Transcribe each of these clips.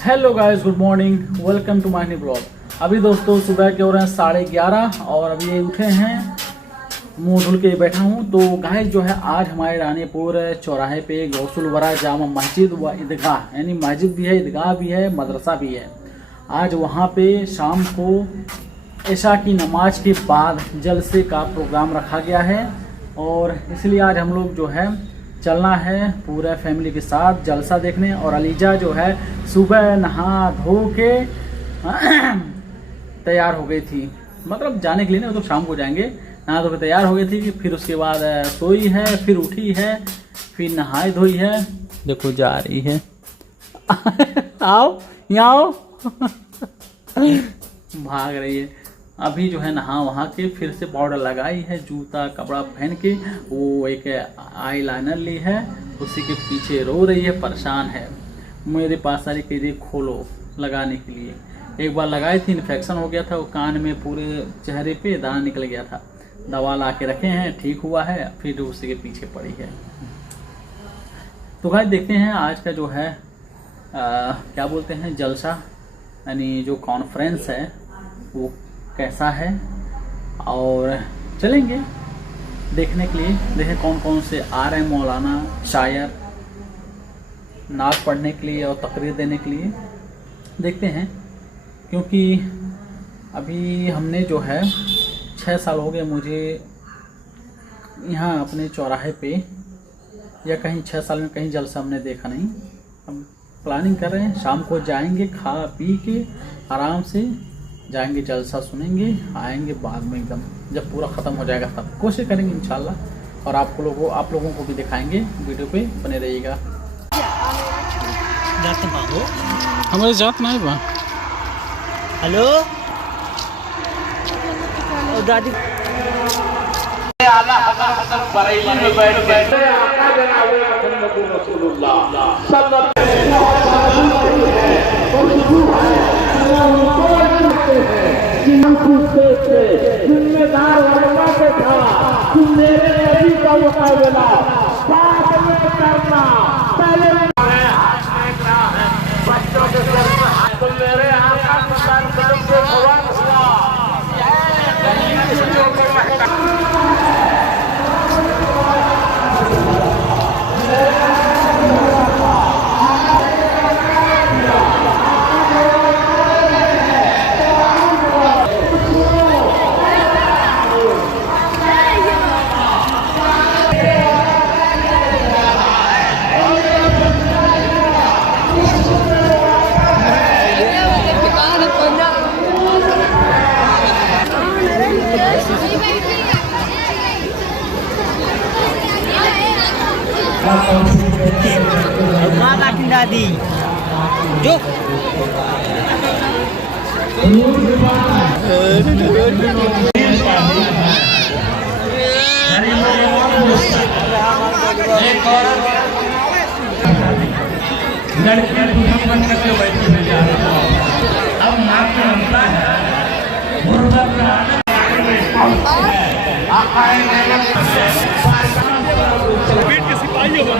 Hello guys, good morning, welcome to my new blog. अभी दोस्तों सुबह के हो रहे हैं 11:30 और अभी ये उठे हैं, मुंह धुल के बैठा हूँ। तो गाइस जो है आज हमारे रानीपुर चौराहे पे गौसुल वरा जामा मस्जिद व ईदगाह, यानी मस्जिद भी है, ईदगाह भी है, मदरसा भी है। आज वहाँ पे शाम को इशा की नमाज के बाद जलसे का प्रोग्राम रखा गया है और इसलिए आज हम लोग जो है चलना है पूरे फैमिली के साथ जलसा देखने। और अलीजा जो है सुबह नहा धो के तैयार हो गई थी, मतलब जाने के लिए ना, तो शाम को जाएंगे। नहा धो के तैयार हो गई थी, फिर उसके बाद सोई है, फिर उठी है, फिर नहाई धोई है, देखो जा रही है। आओ यहाँ आओ। भाग रही है। अभी जो है नहा वहाँ के फिर से पाउडर लगाई है, जूता कपड़ा पहन के वो एक आई लाइनर ली है, उसी के पीछे रो रही है, परेशान है। मेरे पास सारी चीज़ें खोलो लगाने के लिए। एक बार लगाई थी, इन्फेक्शन हो गया था, वो कान में पूरे चेहरे पे दाना निकल गया था। दवा ला के रखे हैं, ठीक हुआ है, फिर उसी के पीछे पड़ी है। तो भाई देखते हैं आज का जो है क्या बोलते हैं जलसा, यानी जो कॉन्फ्रेंस है वो कैसा है, और चलेंगे देखने के लिए। देखें कौन कौन से आ रहे हैं, मौलाना शायर नात पढ़ने के लिए और तकरीर देने के लिए। देखते हैं, क्योंकि अभी हमने जो है 6 साल हो गए मुझे यहाँ अपने चौराहे पे, या कहीं 6 साल में कहीं जलसा हमने देखा नहीं। हम प्लानिंग कर रहे हैं, शाम को जाएंगे, खा पी के आराम से जाएंगे, जलसा सुनेंगे, आएंगे बाद में एकदम जब पूरा ख़त्म हो जाएगा तब कोशिश करेंगे इंशाल्लाह। और आप लोगों को भी दिखाएंगे, वीडियो पे बने रहिएगा। हमारे जात नहीं बा। हेलो दादी जिम्मेदार वर्मा के था कि मेरे नबी का मुकाबला बाद में करना, पहले बच्चों के तो मेरे आका कदम से भगवान दादी जो लड़कियां दुश्मन करके बैठी हुई जा रही है। अब माँ को बनता है पेट के सिपाही हो।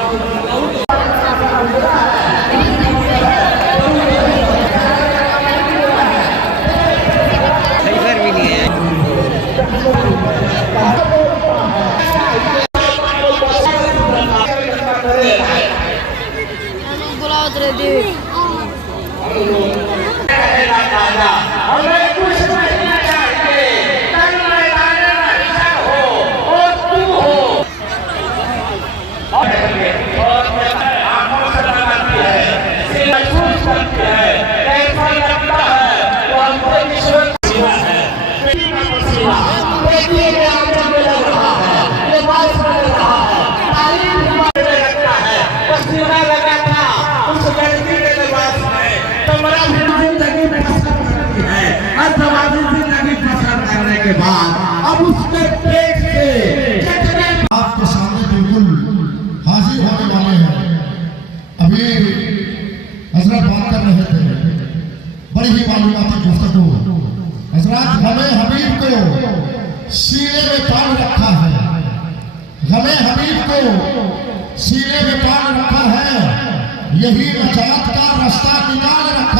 के बाद अब उसके पेट से आपके सामने बिल्कुल हाजिर होने वाले हैं। अभी हजरत बात कर रहे थे, बड़ी ही मालूमाती गुफ्तगू। हजरत हमें हबीब को सीने में तान रखा है, हमें हबीब को सीने में तान रखा है, यही नजात का रास्ता निकाल रखा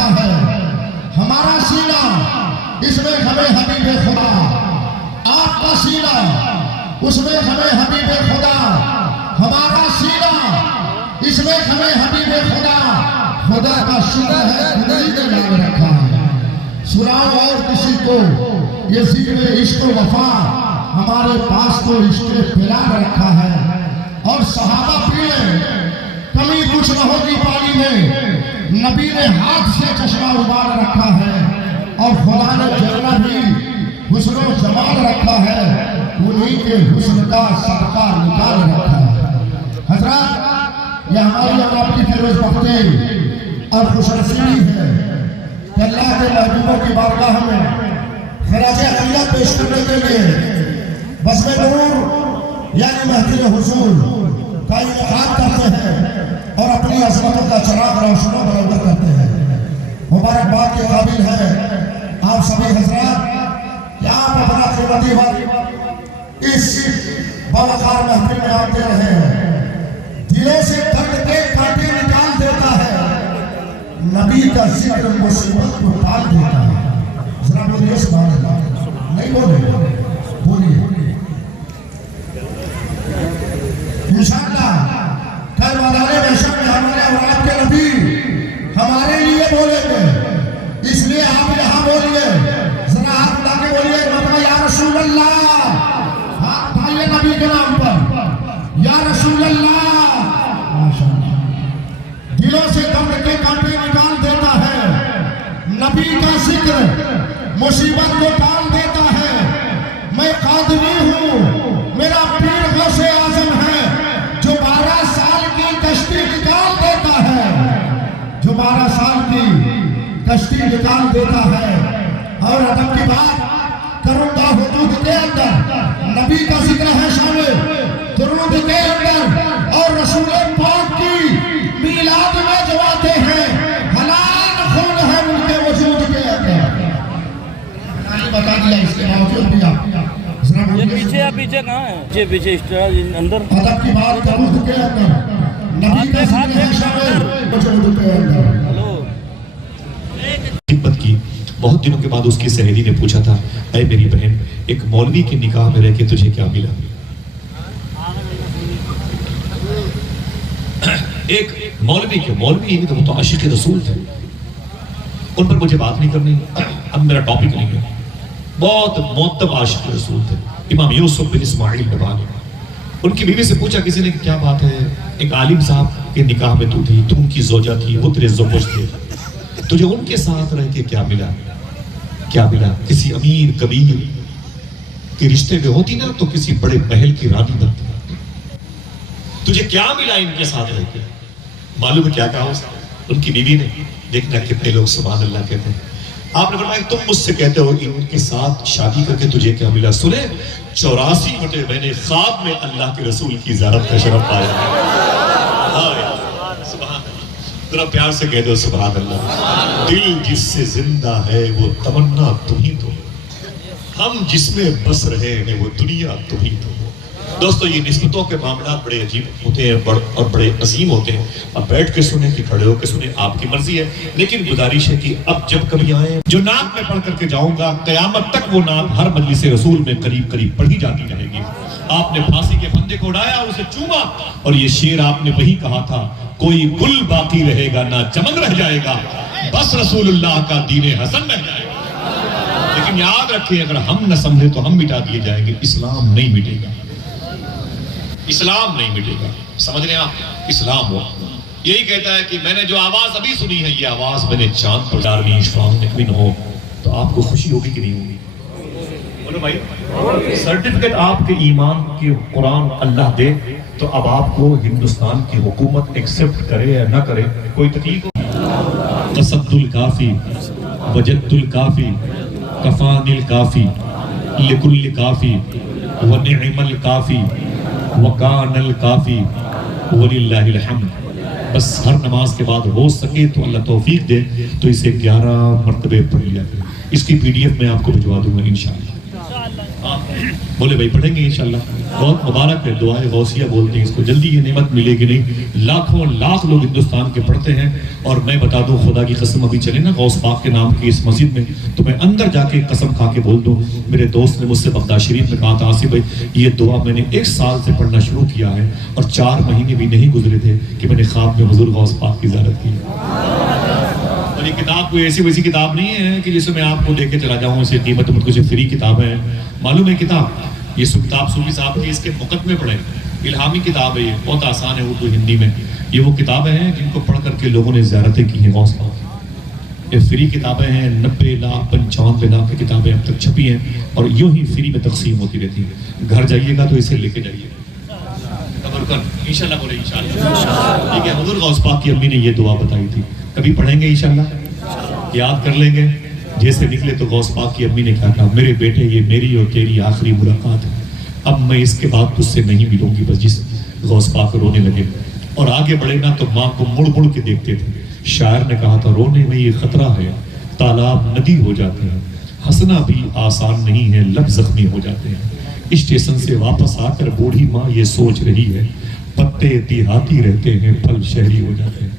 हमें हबीब खुदा, आपका सीना उसमें हमें हबीब खुदा, हमारा सीना इसमें हमें हबीब खुदा, खुदा का शुक्र है खुदा ने नाम रखा है। सुनाओ और किसी को ये जिक्र इश्क वफा, हमारे पास तो इश्क पिला रखा है। और सहाबा पीए कमी कुछ न होगी पानी में, नबी ने हाथ से चश्मा उबाल रखा है। और खुदा ने जन्नत भी हुस्न जमाल रखा है, उन्हीं के हुस्न का सदका निकाल रखा है। हजरत ये हमारी और आपकी फिरोज बख्ती और खुशनसीबी है कि अल्लाह के महबूबों की बारगाह में खराज अक़ीदत पेश करने के लिए बज़्म नूर यानी महफिल हुज़ूर का इनेकाद करते हैं और अपनी अज़मतों का चिराग रोशन बरकरार करते हैं। मुबारकबाद के काबिल है आप सभी हज़रात कि आप अपना कीमती वक्त इस बावकार महफिल में आप दे रहे हैं। दिलों से दर्द के कांटे निकाल देता है, नबी का जिक्र मुसीबत को टाल देता है। जरा बोलिए सुभान अल्लाह। नहीं बोलिए इंशाअल्लाह कल वाले महशर में हमारे औलाद के नबी हमारे लिए बोलेंगे, इसलिए आप यहाँ बोलिए, जरा हाथ उठा के बोलिए मरहबा या रसूल अल्लाह। हाथ उठाइए नबी के नाम पर, या रसूल अल्लाह। माशाअल्लाह, दिलों से दर्द के कांटे निकाल देता है, नबी का जिक्र मुसीबत को टाल देता है। मैं कादरी हूँ, मेरा पीर गौसे आज़म है जो 12 साल की कश्ती निकाल देता है, जो 12 साल की कश्ती निकाल देता है। और अदब की बात करूँगा हुदूद के अंदर, नबी का जिक्र है शामिल दुरूद के अंदर, और रसूल पाक की मीलाद में जो आते हैं हलाल खून है उनके वजूद के अंदर। बता दिया इसके बावजूद भी आप ये पीछे कहाँ है? पीछे स्टार अंदर अदब की बात दुरूद के अंदर, नबी का जिक्र है शामिल वजूद के अंदर। हिम्मत की। बहुत दिनों के बाद उसकी सहेली ने पूछा था, ऐ मेरी बहन, एक मौलवी के निकाह में रह के तुझे क्या मिला? एक मौलवी तो वो तो आशिक रसूल थे, उन पर मुझे बात नहीं करनी, अब मेरा टॉपिक नहीं है। बहुत मुअद्दब आशिक रसूल थे, इमाम यूसुफ बिन इस्माइल नबानी। उनकी बीवी से पूछा किसी ने, क्या बात है, एक आलिम साहब के निकाह में तू थी, तू उनकी जोजा थी, वो तेरे ज़ौज थे, तुझे उनके साथ रह के क्या मिला? किसी अमीर कबीर के रिश्ते में होती ना तो किसी बड़े महल की रानी बनती। तुझे क्या मिला इनके साथ रह के? मालूम है क्या कहा उनकी बीवी ने? देखना कितने लोग सुभान अल्लाह कहते हैं। आपने फरमाया तुम मुझसे कहते हो इनके साथ शादी करके तुझे क्या मिला? सुने, 84 घंटे मैंने ख्वाब में अल्लाह के रसूल की ज़ियारत का शरफ पाया। जरा प्यार से कह दो सुभान अल्लाह। दिल जिससे जिंदा है वो तमन्ना तुम ही तो, हम जिसमें बस रहे हैं वो दुनिया तुम ही तो। दोस्तों, ये निस्बतों के मामला बड़े अजीब होते हैं और बड़े अजीम होते हैं। अब बैठ के सुने कि खड़े होकर सुने, आपकी मर्जी है, लेकिन गुजारिश है कि अब जब कभी आए, जो नात में पढ़ करके जाऊंगा कयामत तक वो नात हर मजलिस रसूल में करीब करीब पढ़ी जाती रहेगी। आपने फांसी के फंदे को उड़ाया, उसे चूमा, और ये शेर आपने वही कहा था, कोई गुल बाकी रहेगा ना चमन रह जाएगा, बस रसूलुल्लाह का दीने हसन रह जाएगा। लेकिन याद रखिए, अगर हम न समझे तो हम मिटा दिए जाएंगे, इस्लाम नहीं मिटेगा, इस्लाम नहीं मिटेगा। समझ रहे आप? इस्लाम हो यही कहता है कि मैंने जो आवाज अभी सुनी है, ये आवाज मैंने चांद पर डालनी हो, तो आपको खुशी होगी कि नहीं होगी? बोलो भाई, सर्टिफिकेट आपके ईमान के कुरान अल्लाह दे तो अब आपको हिंदुस्तान की हुकूमत एक्सेप्ट करे या ना करे, कोई तकलीफ हो? कसब्दुल काफी वजद्दुल काफी कफानिल काफी लिकुल्ल काफी व निअमल काफी वकानल काफी वलिल्लाहिल हम्द। बस हर नमाज के बाद हो सके तो अल्लाह तौफीक दे तो इसे 11 मरतबे पढ़ लिया। इसकी PDF मैं आपको भिजवा दूंगा इंशाअल्लाह। बोले भाई पढ़ेंगे इंशाल्लाह। बहुत मुबारक है, दुआए गौसिया बोलते हैं इसको, जल्दी ये नेमत मिलेगी नहीं। लाखों लाख लोग हिंदुस्तान के पढ़ते हैं। और मैं बता दूं, खुदा की कसम, अभी चले ना गौस पाक के नाम की इस मस्जिद में, तो मैं अंदर जाके कसम खा के बोल दूं, मेरे दोस्त ने मुझसे बगदाद शरीफ में कहा था, आसिफ भाई ये दुआ मैंने 1 साल से पढ़ना शुरू किया है और 4 महीने भी नहीं गुजरे थे कि मैंने ख्वाब में हुजूर गौस पाक की ज़ियारत की। और ये किताब कोई ऐसी वैसी किताब नहीं है कि जिसे मैं आपको लेके चला जाऊँ, इसे कीमत मुझको सिर्फ फ्री किताब है, मालूम है किताब। ये किताब सूफी साहब की, इसके मुकदमे पढ़े, इल्हामी किताब है, ये बहुत आसान है उर्दू हिंदी में। ये वो किताबें हैं जिनको पढ़ करके लोगों ने ज़ियारतें की हैं गौस पाक की। ये फ्री किताबें हैं, 90,95,00,000 की किताबें अब तक छपी हैं और यूं ही फ्री में तकसीम होती रहती है। घर जाइएगा तो इसे लेके जाइए इंशाल्लाह। बोले इंशाल्लाह। ठीक है, हुजूर गौस पाक की अम्मी ने ये दुआ बताई थी, कभी पढ़ेंगे इंशाल्लाह, याद कर लेंगे। जैसे निकले तो गौस पाक की अम्मी ने क्या कहा, मेरे बेटे ये मेरी और तेरी आखिरी मुलाकात है, अब मैं इसके बाद तुझसे नहीं मिलूंगी। बस जिस गौस पाक रोने लगे और आगे बढ़े ना तो माँ को मुड़ मुड़ के देखते थे। शायर ने कहा था, रोने में ये खतरा है, तालाब नदी हो जाते हैं, हंसना भी आसान नहीं है, लब जख्मी हो जाते हैं। स्टेशन से वापस आकर बूढ़ी माँ ये सोच रही है, पत्ते देहाती रहते हैं, फल शहरी हो जाते हैं।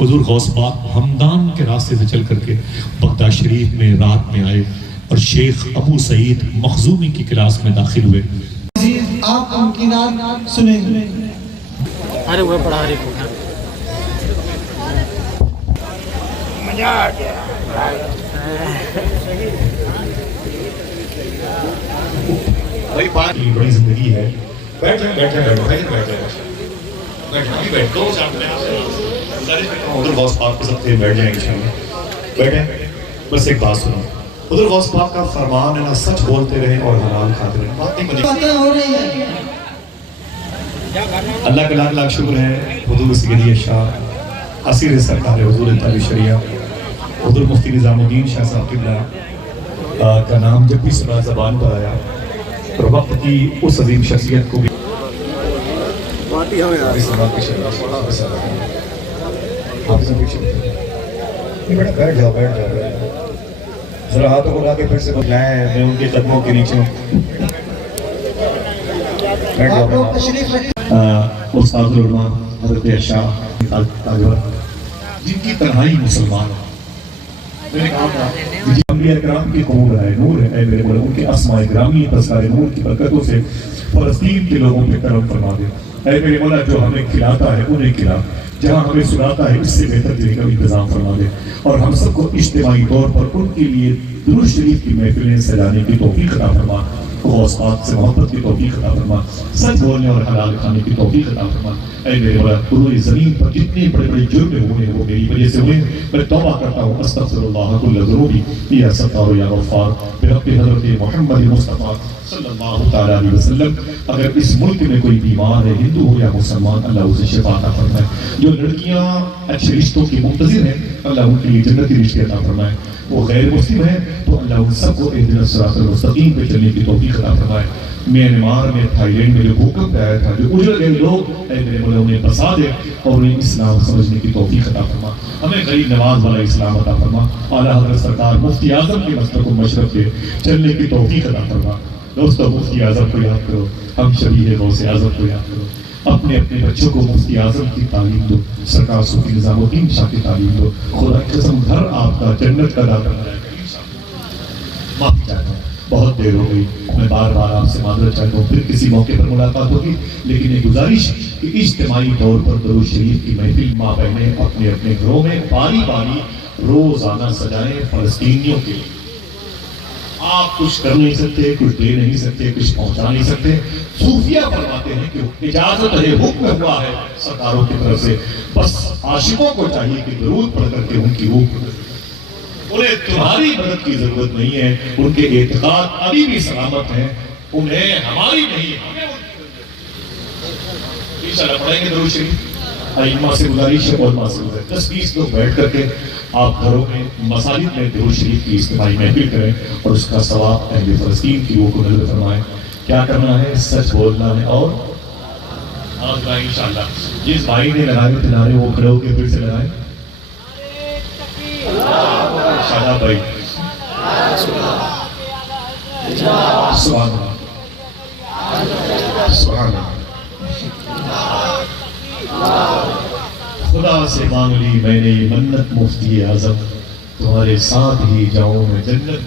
हुजूर गौस पाक हमदान के रास्ते से चल करके बगदाद शरीफ में रात में आए और शेख अबू सईद मखजूमी की क्लास में दाखिल हुए। आप उनकी नाम सुने। अरे वो पढ़ा रही मजा आ गया। भाई बात की बड़ी जिंदगी है। बैठ जाओ बैठ जाओ बैठ जाओ बैठ जाओ बैठ जाओ बैठ दो सामने उधर गौस पाक के सब थे, बैठ जाएं इंशाल्लाह। बैठे, बस एक बात सुनो, उधर गौस पाक का फरमान है ना, सच बोलते रहे और हलाल खाते रहे। बात नहीं बनी, बातें हो रही है। अल्लाह का लाख लाख शुक्र है। हुजूर सैयदी शाह असीर सरकार हुजूर तालिब शरिया हुजूर मुफ्ती निजामुद्दीन शाह साहब किबला का नाम जब भी सुना ज़बान पर आया और वक्त की उस अजीम शख्सियत को भी बैठ जाओ बैठ जाओ, जरा हाथों को लाके फिर से बुलाएं, मैं उनके कदमों के नीचे बैठ आप लोग जाओ। तशरीफ रखें। उस्तादुल उलमा हज़रत शाह जिनकी तन्हाई मुसलमान, मैंने कहा था अंबिया किराम की कबूल है, नूर है मेरे मौला, उनके अस्माए गिरामी तस्कारे नूर की बरकतों से फलस्तीन के लोगों पे करम फरमा दे। ऐ मेरे मौला, जो हमें खिलाता है उन्हें खिला, जहाँ हमें सुनाता है इससे बेहतर देने का इंतजाम फरमा दे। और हम सबको इज्तिमाई तौर पर उनके लिए दुरूद शरीफ की महफिलें सजाने की तौफीक अता फरमा, गौस पाक से मोहब्बत की तौफीक अता फरमा, सच बोलने और हलाल खाने की तौफीक अता फरमा। ऐ मेरे मौला, पूरी ज़मीन पर जितने बड़े बड़े जुर्म हुए हैं वो मेरी वजह से हुए। मैं तौबा करता हूँ, अस्तगफिरुल्लाह कुल्ल ज़ुनूबी या सत्तार या गफ़्फ़ार बिरब्बि हज़रत मोहम्मद मुस्तफ़ा सल्लल्लाहु तआला अलैहि वसल्लम। अगर इस मुल्क में कोई बीमार है, हिंदू हो या मुसलमान, अल्लाह उसे शिफा अता फरमाए। जो लड़कियाँ अच्छे रिश्तों की मुंतज़िर हैं, अल्लाह उनके लिए जन्नती रिश्ते अता फरमाए। वो गैर मुस्लिम है तो अल्लाह उन सबको इहदिनस सिरातल मुस्तकीम पे चलने की तौफीक अता फरमाए। म्यांमार में, थाईलैंड में जो भूकंप आया था, जो उजड़ गए लोग, मेरे मौला उन्हें बसा दे और उन्हें इस्लाम समझने की तौफीक अता फरमा। हमें गरीब नवाज वाला इस्लाम अता फरमा। आला हज़रत सरकार मुफ्ती आज़म के मस्तक को मशरफ से चलने की तौफीक अता फरमा। दोस्तों, मुफ्ती आज़म को याद करो, हम शबीह गौसे आज़म को याद करो। अपने अपने बच्चों को मुफ्ती आज़म की तालीम दो, सरकार सूफी निज़ामुद्दीन शाह की तालीम दो। खुदा की कसम, घर आपका जन्नत का दाता बनाएगा। माफ़ी चाहता हूँ, बहुत देर हो गई, मैं बार बार आपसे माजरत चाहता हूँ, फिर किसी मौके पर मुलाकात होगी। लेकिन ये गुजारिश कि इज्तिमाई तौर पर दरूद शरीफ की महफिल माँ बहनें अपने अपने घरों में बारी बारी रोजाना सजाएं फलस्तीनियों के लिए। आप कुछ कर नहीं सकते, कुछ दे नहीं सकते, कुछ पहुंचा नहीं सकते। सूफिया फरमाते हैं कि इजाजत है, हुक्म हुआ है सरकारों की तरफ से, बस आशिकों को चाहिए कि दरूद पढ़ करके उनकी रूह, उन्हें तुम्हारी मदद की जरूरत नहीं है, उनके एतकाद अभी भी सलामत हैं, उन्हें हमारी नहीं, हमें इंशाल्लाह पढ़ेंगे दरूद शरीफ। अइम्मा से गुजारिश है और माँ से गुजारिश, 10-20 लोग बैठ करके आप घरों में मसाजिद में दरूद शरीफ की इज्तिमाई महफिल करें और उसका सवाब अहले फ़लस्तीन की रूह को नज़र फरमाएं। क्या करना है? सच बोलना है और इंशाल्लाह जिस भाई ने लगाए थे नारे वो खड़े होकर फिर से लगाए। शादाब भाई, सुभान अल्लाह। सुभान अल्लाह। खुदा से मांग ली मैंने ये मन्नत मुफ्ती आजम, तुम्हारे साथ ही जाऊं मैं जन्नत।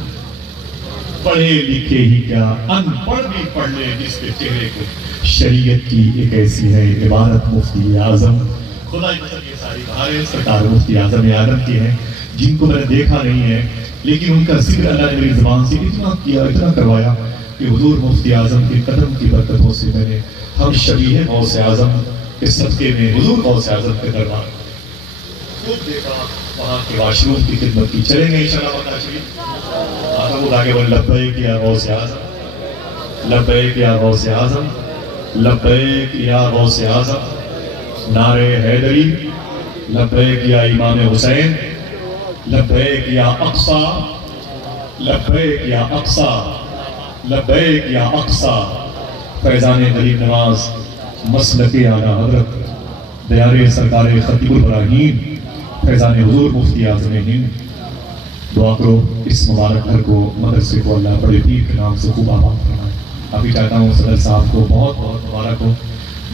पढ़े लिखे ही क्या अनपढ़ भी पढ़ ले जिसके चेहरे को शरीयत की एक ऐसी है इबारत मुफ्ती आजम। खुदा ये सारी बातें सरकार मुफ्ती आजम आदम की हैं, जिनको मैंने देखा नहीं है, लेकिन उनका जिक्र अल्लाह ने मेरी ज़बान से इतना किया, इतना करवाया कि हुजूर मुफ्ती आजम के कदम की बरकतों से मैंने हम शबीह गौसे आजम के सदके में हुजूर गौसे आजम के दरबार खूब देखा, वहाँ के वाशरूम की खिदमत की। चलेंगे इंशाअल्लाह मक्का शरीफ। आता वो आगे बोले लब्बैक या गौसे आजम, लब्बैक या गौसे आजम, लब्बैक या गौसे आजम, नारे हैदरी, लब्बैक या इमाम हुसैन, लब्बैक या अक्सा, लब्बैक या अक्सा, लब्बैक या अक्सा। फैजान गरीब नवाज मसलके आला हजरत दयारे सरकार खतीबुल इब्राहीम फैजान हुजूर मुफ्ती आज़म हिंद। दुआ करो इस मुबारक घर को मदरसे को अल्लाह बड़े पीर के नाम से खूब आबाद फरमाए। अभी चाहता हूँ सदर साहब को बहुत बहुत मुबारक हो,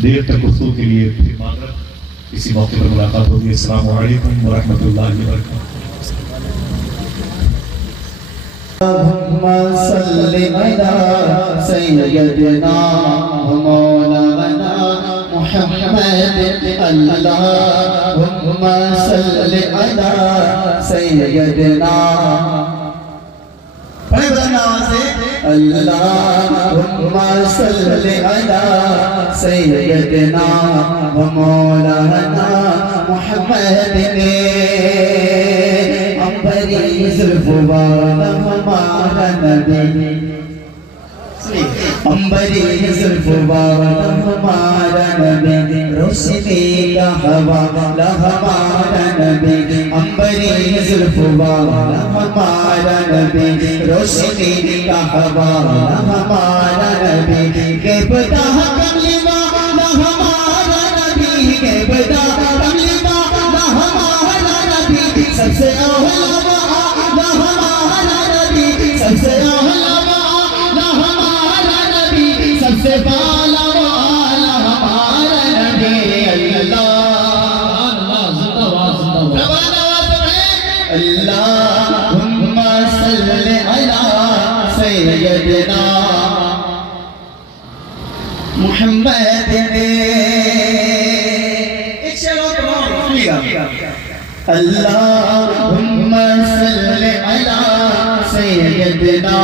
देर तक गुफ्तगू के लिए फिर माजरत, इसी मौके पर मुलाकात होगी। अस्सलामु अलैकुम व रहमतुल्लाहि व बरकातहू। अल्लाहुम्मा सल्लि अला सय्यदिना व मौलाना मुहम्मद। अल्लाहुम्मा सल्लि अला सय्यदिना, अल्लाहुम्मा सल्लि अला सय्यदिना व मौलाना मुहम्मद। अंबरी जुल्फ़ वाला हमारा नबी, अंबरी जुल्फ़ वाला हमारा नबी, रोशनी का हवाला हमारा नबी। अंबरी जुल्फ़ वाला हमारा नबी, रोशनी का हवाला हमारा नबी। के बता कमली वाला हमारा नबी, के बता कमली वाला हमारा नबी। सबसे अहला वाला हमारा नबी, सबसे अहला वाला हमारा नबी, सबसे बाला वाला हमारा नबी। अल्लाहुम्मा सल्लि अला सय्यदिना मुहम्मद। एक शेर और सुनिएगा। अल्लाहुम्मा सल्लि अला सय्यदिना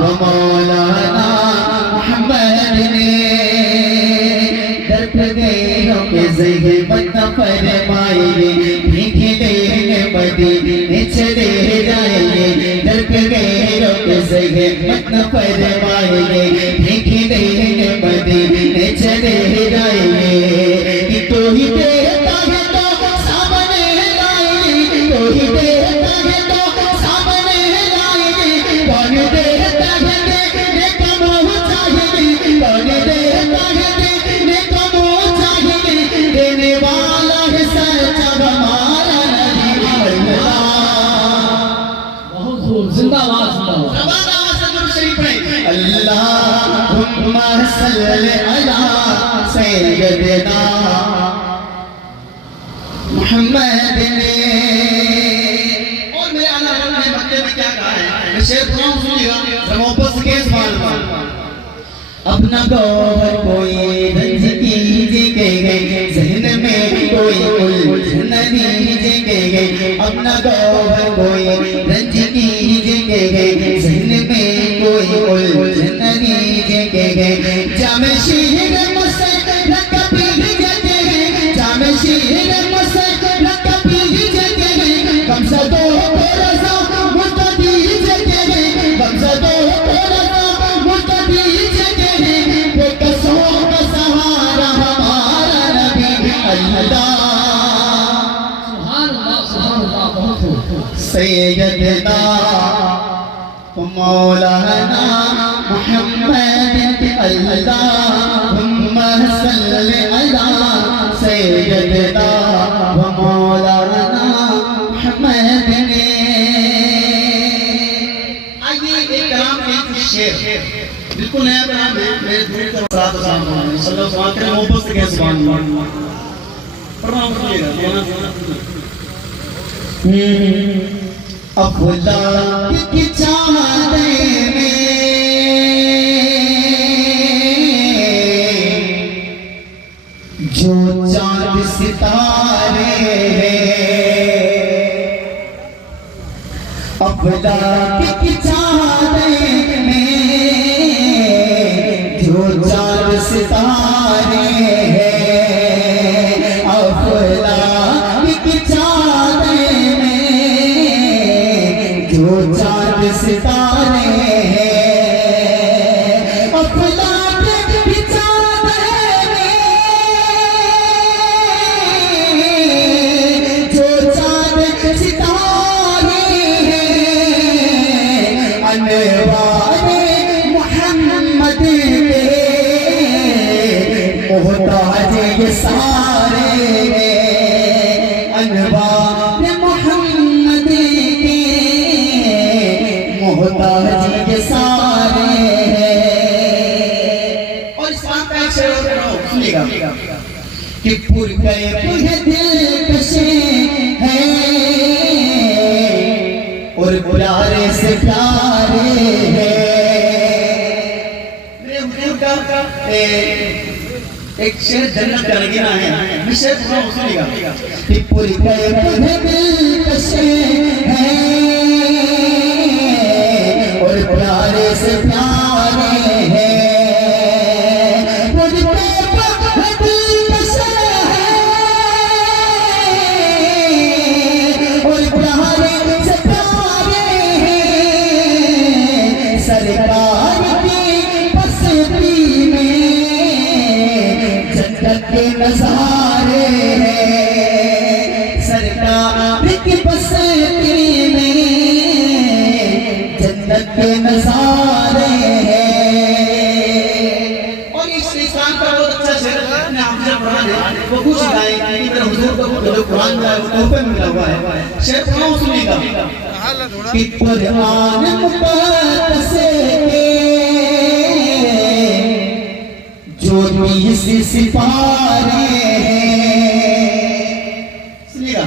व मौलाना मुहम्मद। दर्द देरों के ज़हमत फरमाइए, भीगे देंगे मदीने चले जाएंगे। दर्द देरों के ज़हमत फरमाइए, भीगे देंगे मदीने चले जाएंगे। कि तो ही देता है तो सामने लाएंगे, तो ही देता है तो सामने लाएंगे। कौन देता है देखने का मोह चाहिए, कौन देता है देखने का मोह चाहिए। देने वाला है सच्चा हमारा नबी। बहुत जोर जिंदाबाद जिंदाबाद। अल्लाहुम्मा सल्लि अला सय्यदिना मुहम्मद। और मेरे आला ने बंदे में क्या कहा है, मैं शेर सुनाऊं सुनिएगा। वापस के सवाल पर अपना गौहर कोई रंज कीजिए, ज़हन में कोई उलझन दीजिए। अपना गौहर कोई रंज कीजिए, ज़हन में कोई उलझन दीजिए। जामे शीर मुझसे लगा पीजिए, जामे शीर मुझसे लगा पीजिए। कम से दो रज़ा मुझको दीजिए, कम से दो रज़ा मुझको दीजिए। बेकसों का सहारा हमारा नबी। अल्लाह सय्यदना मौलाना मुहम्मद। अल्लाहुम्मा सल्लि अला सय्यदना व मौलाना मुहम्मद। आइए एक कलाम एक शेर बिल्कुल नया कलाम है। सलात सलाम सल्लल्लाहु अलैहि वसल्लम मोहब्बत से कह सुभान अल्लाह। प्रणाम करिएगा। अफलाक की चाहते में जो चांद सितारे हैं, अफलाक की चाहते में जो चांद सितारे हैं, अफलाक की चाहते में जो चांद सितारे हैं, अफलाक की चाहते में जो चांद सितारे हैं, अनवारे मोहम्मद के मोहताज ये सारे हैं, अनवार मोहम्मद के मोहताज ये सारे हैं। और इस बात का एक शेर और सुनिएगा कि पुरकैफ है दिलकशे हैं और प्यारे से प्यारे हैं। मेरे हुजूर का एक शेर जन्नत का नगीना है, मैं शेर पूरा सुनिएगा कि पुरकैफ है दिलकशे हैं और प्यारे से प्यारे हैं। पुरकैफ है दिलकशे हैं और प्यारे से प्यारे हैं। सरकार की बस्ती में जन्नत के नज़ारे हैं, सरकार की बस्ती में जन्नत के नज़ारे हैं। और इस इंसान का बहुत अच्छा शेर अपने हाफिज़ कुरान है, वो कुछ गाए कि मेरे हुजूर को जो कुरान का तोहफे में मिला हुआ है। शेर पूरा सुनिएगा कि कुरान मुक़द्दस के जो 20 सिपारे हैं, सुनिएगा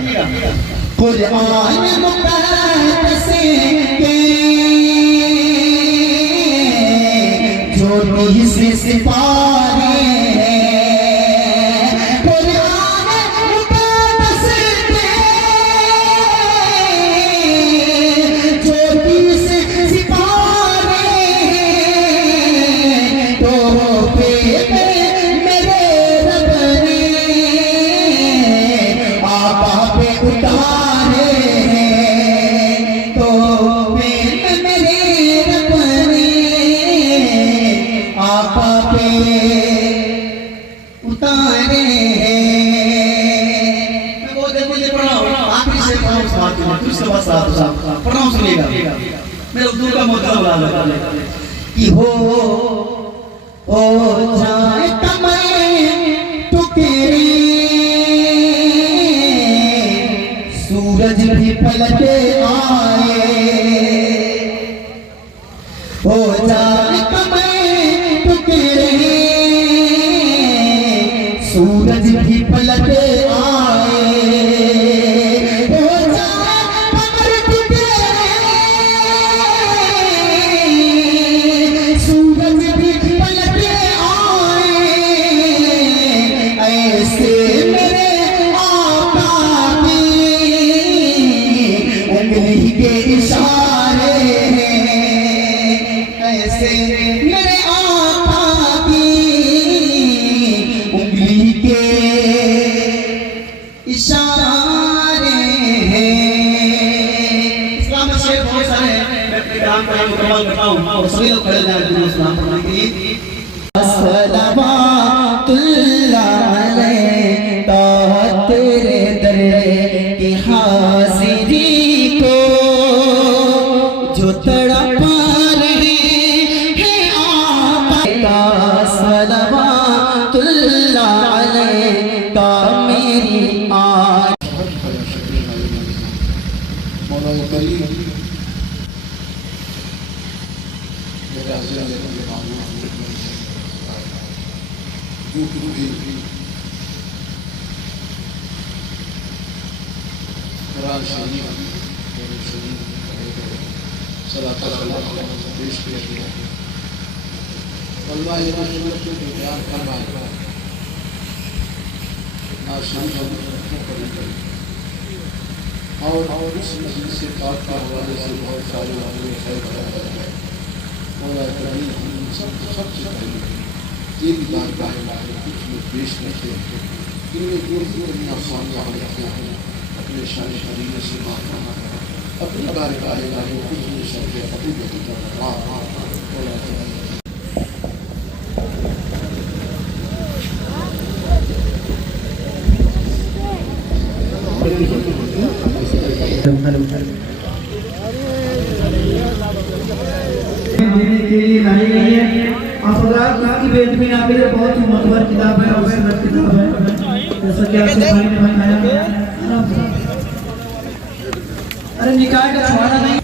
कुरान मुक़द्दस के जो 20 सिपारे हैं, कुरान मुक़द्दस के जो 20 सिपारे हैं, तोहफे में मेरे रब ने आका पे उतारे हैं, तोहफे में मेरे रब ने आका पे उतारे हैं। मैं बहुत जल्दी से पढ़ा हूँ, आखिरी से पढ़ा हूँ, साथ में दूसरे बात साथ पढ़ा हूँ, सुनिएगा। मेरे उर्दू का मतलब वाला कि हो जाए कमरे टुकड़े, सूरज भी पलटे आए, हो जाए कमरे टुकड़े, सूरज भी पलटे आए, हो जाए कमरे टुकड़े, सूरज भी पलटे आए, ऐसे मेरे आका की उंगली के इशारे हैं, ऐसे मेरे आका की उंगली के इशारे हैं। इस्लाम में शेर बहुत सारे हैं, मैं कलाम का मुकम्मल करता हूँ और सभी लोग खड़े जाएं दुरूद सलाम पढ़ने के लिए। अस्सलामुअलैकुम अलैका तेरे दर की हाजिरी को जो तड़पा रहे हैं आका, सलावतुल्लाह अलैका मेरी आँख। मौलाना करीम पेश किया गया अल्लाह के ज्ञान फरमाए और इस मस्जिद से पाक के हवाले से बहुत सारे सबसे पहले तीन बार कुछ लोग पेश करते हैं इनमें दूर दूर अपने शान शरीर से अपनी बार देने के लिए लाई गई है। आप अगर इसकी बेहतरीन आप बहुत ही मुतबर किताब है और सुंदर किताब है, जैसा कि आपके भाई ने बताया। अरे निकाल के छुड़ाना नहीं।